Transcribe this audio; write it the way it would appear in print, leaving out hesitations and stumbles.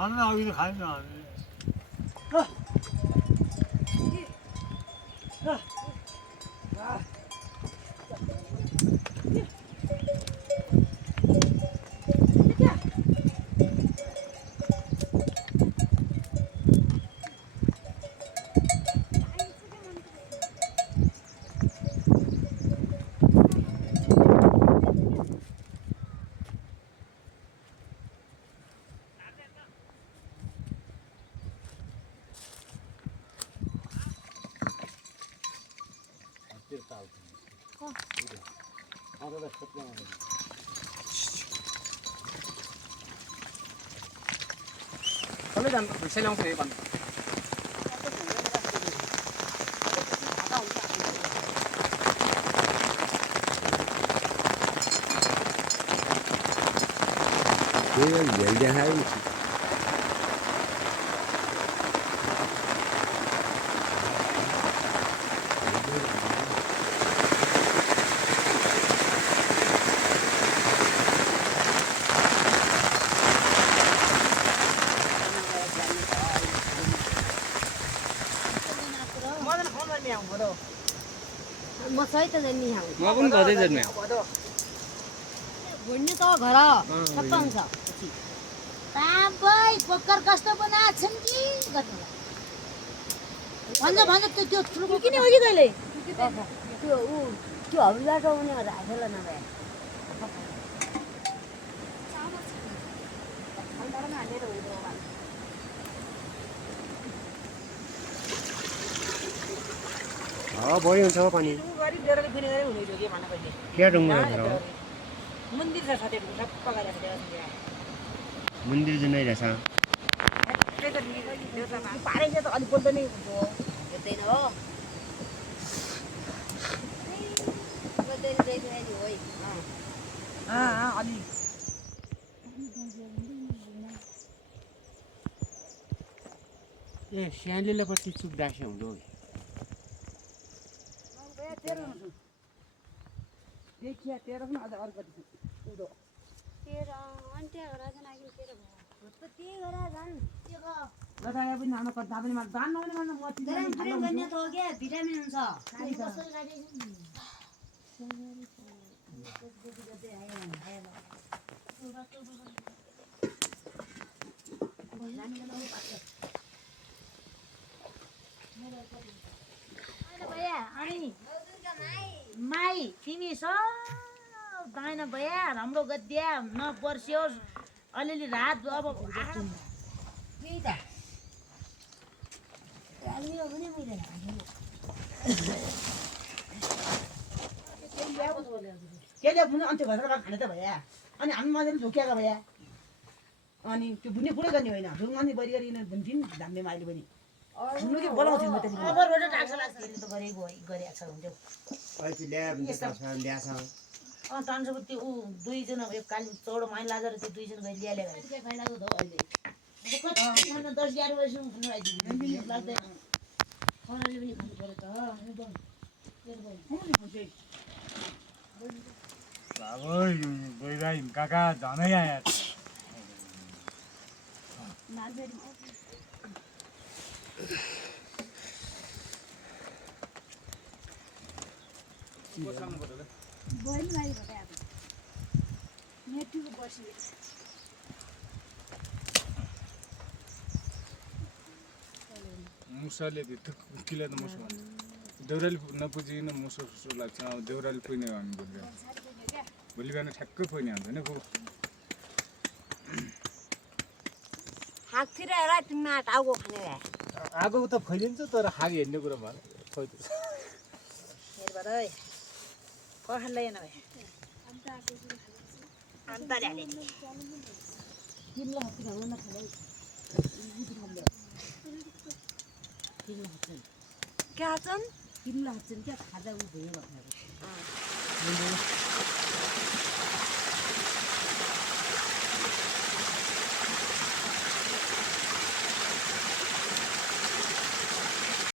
가는 아기도 가면 안 해. Kalau jangan berselang sini pan. Dia dia hai. म सहित जन्नी हाँ म पनि गर्दै जन्मे भन्ने त घर सबै हुन्छ ताबै पक्कर कस्तो बनाछन् कि भन्छ भन्छ त्यो ठुलो किन हो कि कहिले त्यो त्यो हौलाको उनी राखेला नभए बढी हुन्छ पानी क्या डुङ्गा मन्दिर छ साथै ठप्प गरेर मन्दिर जुन नै रहेछ पारै त अलि बोल्दै नै हुन्छ हेर्दैन हो अलि ए स्यान्डीले कति चुप राख्छ हुँदो देखिया 13 पनि अझ अर्को उडो 13 अन्त्य गराजन आगि 13 भयो त त्यही गरा जान के ग लगाए पनि नाम कता पनि मा जान नहुने मन म तिनीहरु खानु गर्ने त हो के भिटामिन हुन्छ खाली कसरी गाडी माई तिमी स दाइन भया हाम्रो गद्या नपर्स्योस् अलिअलि रात अब त्यही त केले बुने अन्त्य भएर खाने त भया अनि हामी मजाले झोक्याएको भया अनि त्यो बुने पुरै गर्ने होइन ढुङ्गानी बरी गरी भुन्थिन् धाम्ने माइले पनि हुनु के बोलाउँथिन् म त्यति अब रोड टाक्स लाग्छ त गरेको गरेछ हुन्थ्यो अहिले ल्याछ तान्सो त्यो ऊ दुईजना एक काली चौडो माइन लाजेर त्यो दुईजना गइ ल्याले गरे के फाइदाको त अहिले 10 11 वर्षसम्म खानु आइदिनु लाग्दैन खनाले पनि खानु पर्यो त एकदम अब गइराइ काका झनै आया बोल लागि बताया नेटको बसी मुसाले भित्र किला त मुसो भन्छ देउराली नपुजिकन मुसो सुसो लाग्छ अब देउराली पुग्ने हो हामी भोलि बिहान ठ्याक्कै पुग्ने हुन्छ नि हाकतिर हेर तिमीमा टाउको खाने भए आगो त फैलिन्छ तर हाग हेर्ने कुरा भएन हेर बरै कखनलाई न भए अन्त ल्याले तिमीलाई हात खानु न खाले क्या छन् तिमीलाई हात क्या खाजा उ भयो भन्नु